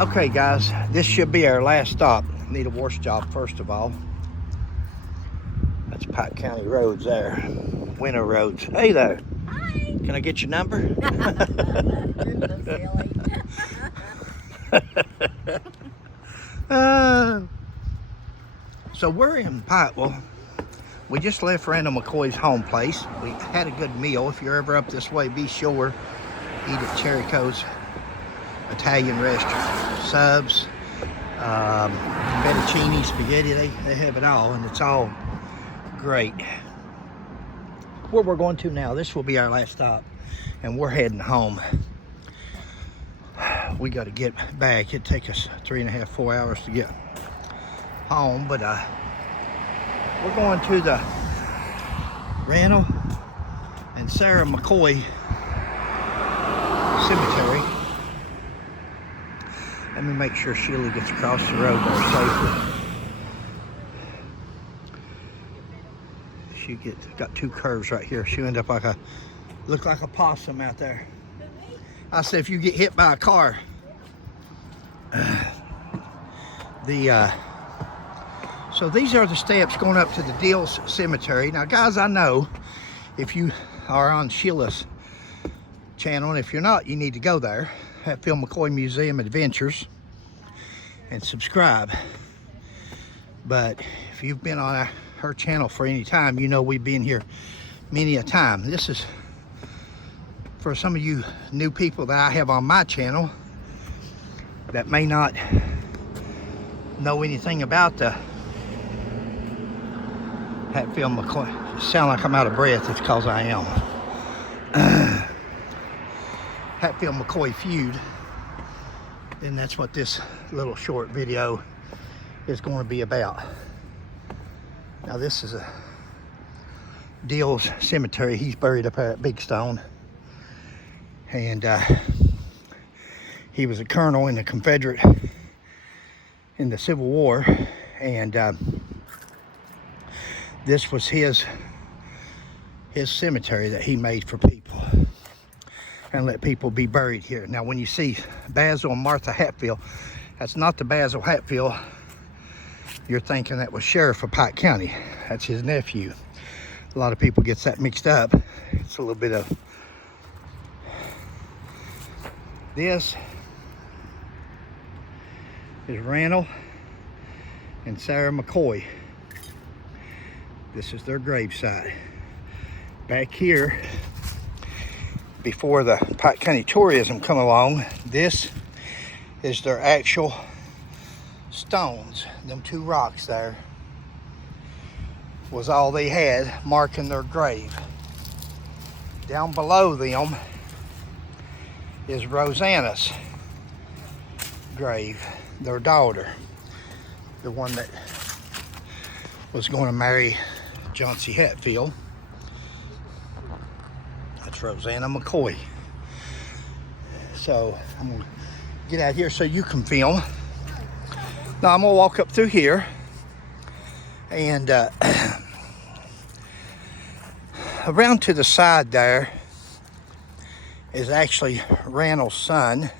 Okay, guys, this should be our last stop. Need a wash job first of all. That's Pike County roads there. Winter roads. Hey there. Hi. Can I get your number? You're so silly. So we're in Pikeville. We just left Randall McCoy's home place. We had a good meal. If you're ever up this way, be sure eat at Cherico's Italian restaurant. Subs, fettuccine, spaghetti, they have it all, and it's all great. Where we're going to now, this will be our last stop, and we're heading home. We got to get back. It'd take us 3.5, 4 hours to get home, but we're going to the Randall and Sarah McCoy cemetery. Let me make sure Shelia gets across the road there safely. She got two curves right here. She'll end up look like a possum out there. I said, if you get hit by a car, so these are the steps going up to the Dills Cemetery. Now, guys, I know if you are on Sheila's channel, and if you're not, you need to go there. Hatfield McCoy Museum Adventures and subscribe. But if you've been on her channel for any time, you know we've been here many a time. This is for some of you new people that I have on my channel that may not know anything about the Hatfield McCoy. Sound like I'm out of breath. It's because I am. Hatfield McCoy feud, and that's what this little short video is going to be about. Now, this is a Dills Cemetery. He's buried up there at Big Stone, and he was a colonel in the Confederate in the Civil War, and this was his cemetery that he made for people and let people be buried here. Now, when you see Basil and Martha Hatfield, that's not the Basil Hatfield you're thinking that was sheriff of Pike County. That's his nephew. A lot of people gets that mixed up. It's a little bit of this is Randall and Sarah McCoy. This is their gravesite. Back here, before the Pike County tourism come along, this is their actual stones. Them two rocks there was all they had marking their grave. Down below them is Rosanna's grave, their daughter, the one that was going to marry John C. Hatfield. That's Rosanna McCoy. So I'm gonna get out here so you can film. Now I'm gonna walk up through here, and around to the side there is actually Randall's son,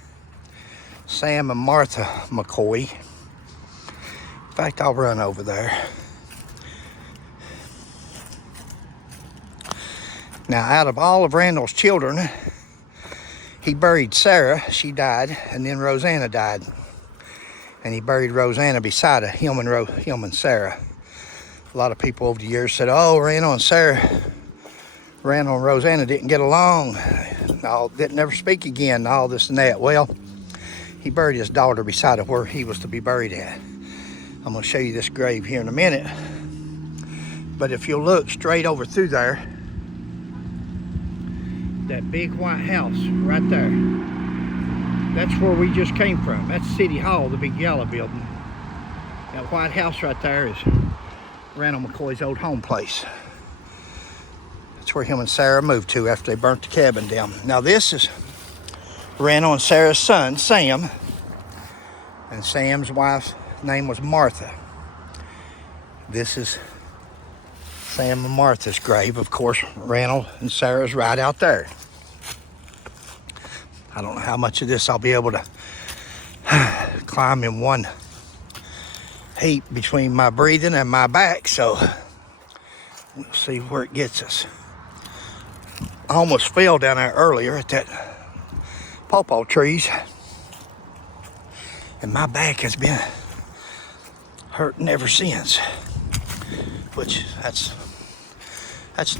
Sam and Martha McCoy. In fact, I'll run over there. Now, out of all of Randall's children, he buried Sarah. She died, and then Rosanna died. And he buried Rosanna beside him and Sarah. A lot of people over the years said, oh, Randall and Rosanna didn't get along. Didn't never speak again, all this and that. Well, he buried his daughter beside of where he was to be buried at. I'm going to show you this grave here in a minute. But if you'll look straight over through there, that big white house right there, that's where we just came from. That's City Hall, the big yellow building. That white house right there is Randall McCoy's old home place. That's where him and Sarah moved to after they burnt the cabin down. Now, this is Randall and Sarah's son, Sam. And Sam's wife's name was Martha. This is Sam and Martha's grave. Of course, Randall and Sarah's right out there. I don't know how much of this I'll be able to climb in one heap between my breathing and my back, so we'll see where it gets us. I almost fell down there earlier at that pawpaw trees, and my back has been hurting ever since, which that's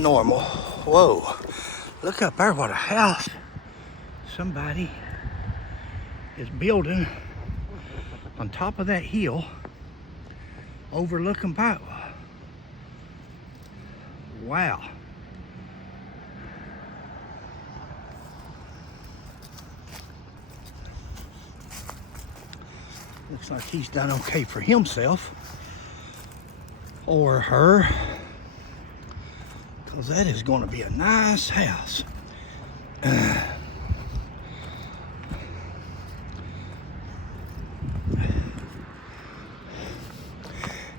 normal. Whoa, look up there, what a house somebody is building on top of that hill overlooking Pikeville. Wow. Looks like he's done okay for himself or her, because that is going to be a nice house.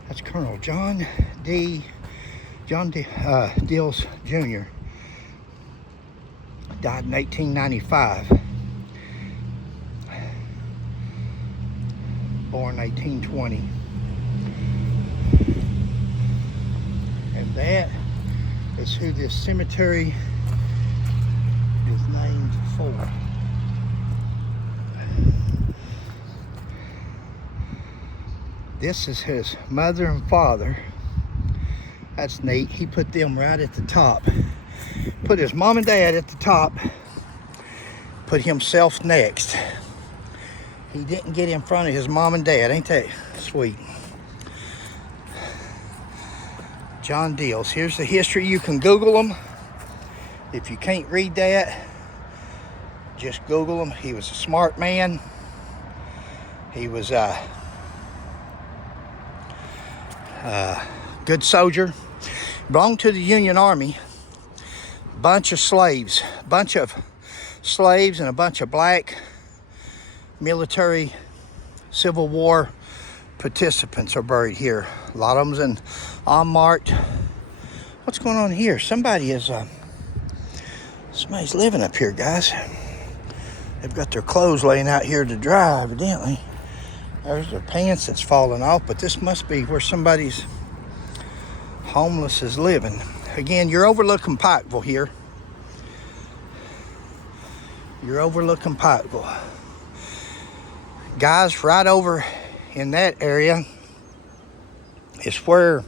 That's Colonel John Dills Jr. Died in 1895. Born 1820. And that is who this cemetery is named for. This is his mother and father. That's neat. He put them right at the top. Put his mom and dad at the top. Put himself next. He didn't get in front of his mom and dad. Ain't that sweet? John Dills. Here's the history. You can Google him. If you can't read that, just Google him. He was a smart man. He was a good soldier. Belonged to the Union Army. Bunch of slaves and a bunch of black military Civil War participants are buried here. A lot of them's in unmarked. What's going on here? Somebody's living up here, guys. They've got their clothes laying out here to dry, evidently. There's their pants that's falling off, but this must be where somebody's homeless is living. Again, you're overlooking Pikeville here. You're overlooking Pikeville. Guys, right over in that area is where,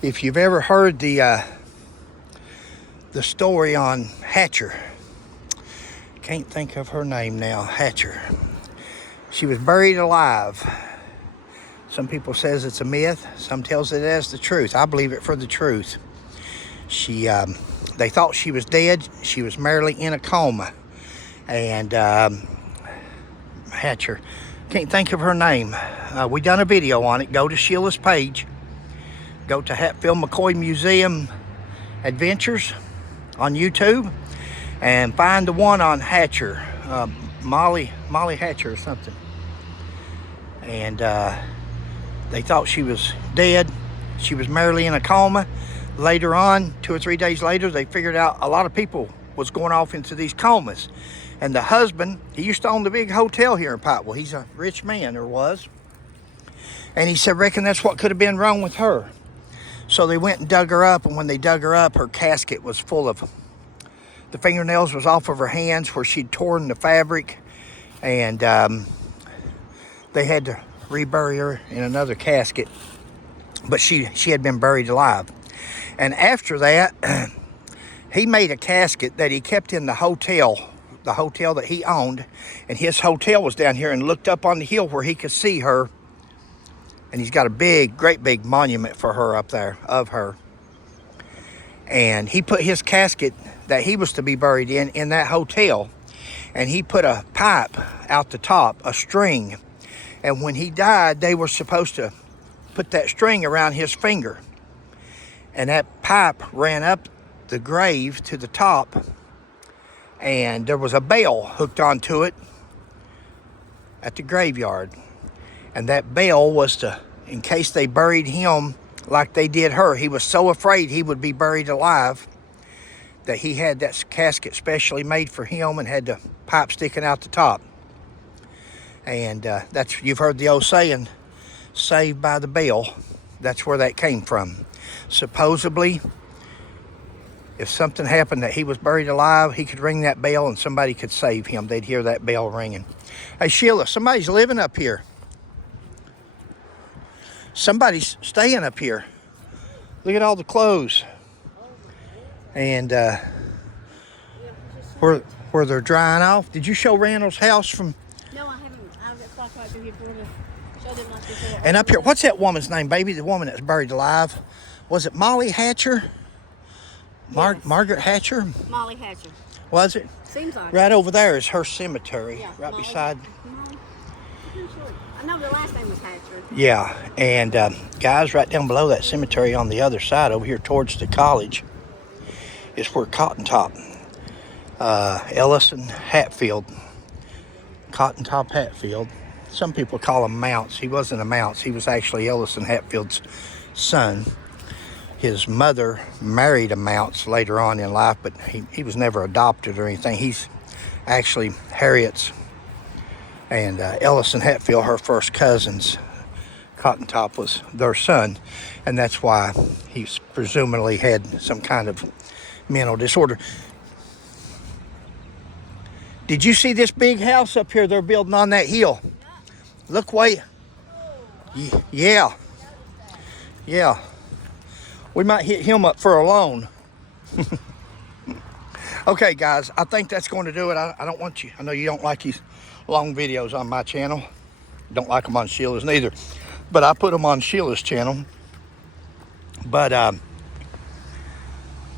if you've ever heard the story on Hatcher, can't think of her name now, Hatcher. She was buried alive. Some people says it's a myth. Some tells it as the truth. I believe it for the truth. They thought she was dead. She was merely in a coma. And Hatcher, can't think of her name. We done a video on it. Go to Sheila's page. Go to Hatfield McCoy Museum Adventures on YouTube and find the one on Hatcher, Molly Hatcher or something. And they thought she was dead. She was merely in a coma. Later on, 2 or 3 days later, they figured out a lot of people was going off into these comas. And the husband, he used to own the big hotel here in Pikeville. He's a rich man, or was. And he said, reckon that's what could have been wrong with her. So they went and dug her up, and when they dug her up, her casket was full of, the fingernails was off of her hands where she'd torn the fabric. And they had to rebury her in another casket. But she had been buried alive. And after that, he made a casket that he kept in the hotel that he owned. And his hotel was down here and looked up on the hill where he could see her. And he's got a great big monument for her up there, of her. And he put his casket that he was to be buried in that hotel. And he put a pipe out the top, a string. And when he died, they were supposed to put that string around his finger. And that pipe ran up the grave to the top. And there was a bell hooked onto it at the graveyard. And that bell was to, in case they buried him like they did her, he was so afraid he would be buried alive that he had that casket specially made for him and had the pipe sticking out the top. And that's, you've heard the old saying, saved by the bell. That's where that came from. Supposedly, if something happened that he was buried alive, he could ring that bell and somebody could save him. They'd hear that bell ringing. Hey, Sheila, somebody's living up here. Somebody's staying up here. Look at all the clothes. And where they're drying off. Did you show Randall's house from? No, I haven't. I've got stock right through here for to show them like before. And up here, what's that woman's name, baby? The woman that's buried alive. Was it Molly Hatcher? Yes. Margaret Hatcher? Molly Hatcher. Was it? Seems like Right over there is her cemetery, yeah, right Molly, beside. Molly. I know the last name was Hatcher. Yeah, and guys, right down below that cemetery on the other side, over here towards the college, is where Cotton Top, Ellis and Hatfield, Cotton Top Hatfield. Some people call him Mounts. He wasn't a Mounts. He was actually Ellis and Hatfield's son. His mother married a Mounts later on in life, but he was never adopted or anything. He's actually Harriet's and Ellis and Hatfield, her first cousins. Cotton Top was their son, and that's why he presumably had some kind of mental disorder. Did you see this big house up here they're building on that hill? Look way. Yeah. Yeah. We might hit him up for a loan. Okay, guys, I think that's going to do it. I don't want you, I know you don't like these long videos on my channel. Don't like them on Sheila's neither. But I put them on Sheila's channel. But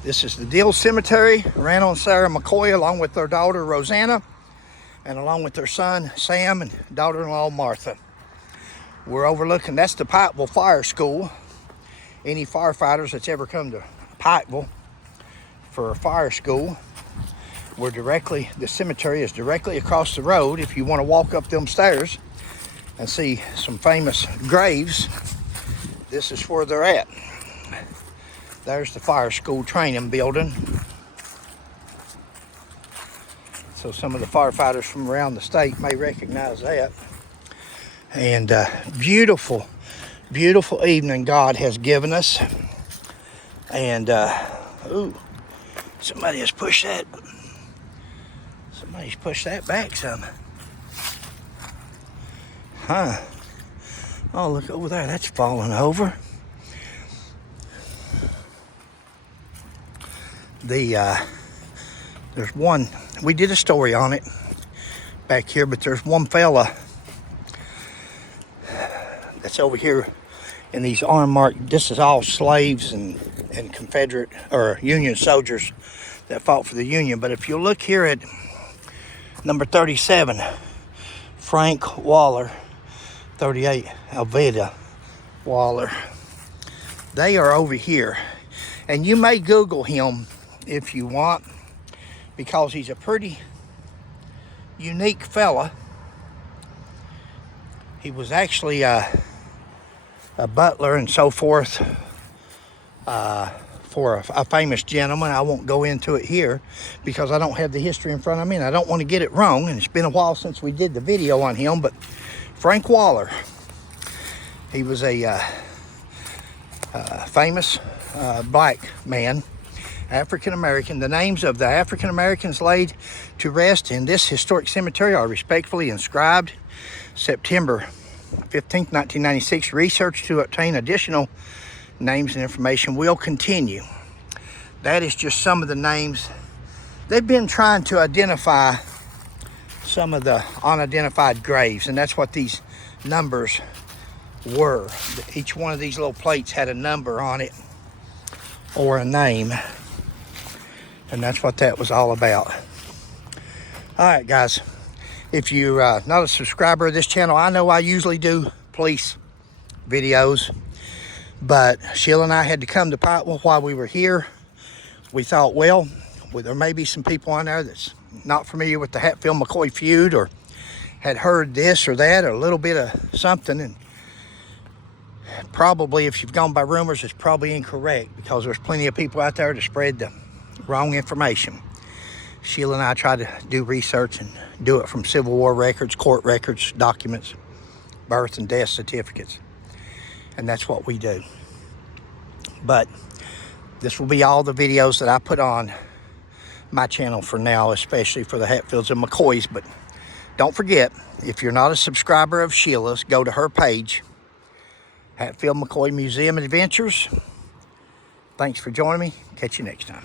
this is the Deal Cemetery. Randall and Sarah McCoy, along with their daughter Rosanna, and along with their son Sam and daughter-in-law Martha. We're overlooking, that's the Pikeville Fire School. Any firefighters that's ever come to Pikeville for a fire school, the cemetery is directly across the road. If you want to walk up them stairs and see some famous graves, this is where they're at. There's the fire school training building. So some of the firefighters from around the state may recognize that. And beautiful, beautiful evening God has given us. And, ooh, somebody has pushed that. Somebody's pushed that back some. Huh. Oh, look over there. That's falling over. There's one, we did a story on it back here, but there's one fella that's over here in these arm marked, this is all slaves and Confederate or Union soldiers that fought for the Union. But if you look here at number 37, Frank Waller, 38, Alveda Waller, they are over here. And you may Google him if you want, because he's a pretty unique fella. He was actually a butler and so forth for a famous gentleman. I won't go into it here because I don't have the history in front of me and I don't want to get it wrong, and it's been a while since we did the video on him. But Frank Waller, he was a famous black man, African American. The names of the African Americans laid to rest in this historic cemetery are respectfully inscribed. September 15th, 1996. Research to obtain additional names and information will continue. That is just some of the names. They've been trying to identify some of the unidentified graves, and that's what these numbers were. Each one of these little plates had a number on it or a name, and that's what that was all about. All right, guys, if you're not a subscriber of this channel, I know I usually do police videos, but Sheila and I had to come to Pikeville while we were here. We thought, well, there may be some people on there that's not familiar with the Hatfield McCoy feud, or had heard this or that, or a little bit of something, and probably if you've gone by rumors, it's probably incorrect, because there's plenty of people out there to spread the wrong information. Sheila and I try to do research and do it from Civil War records, court records, documents, birth and death certificates. And that's what we do. But this will be all the videos that I put on my channel for now, especially for the Hatfields and McCoy's. But don't forget, if you're not a subscriber of Sheila's, go to her page, Hatfield McCoy Museum Adventures. Thanks for joining me. Catch you next time.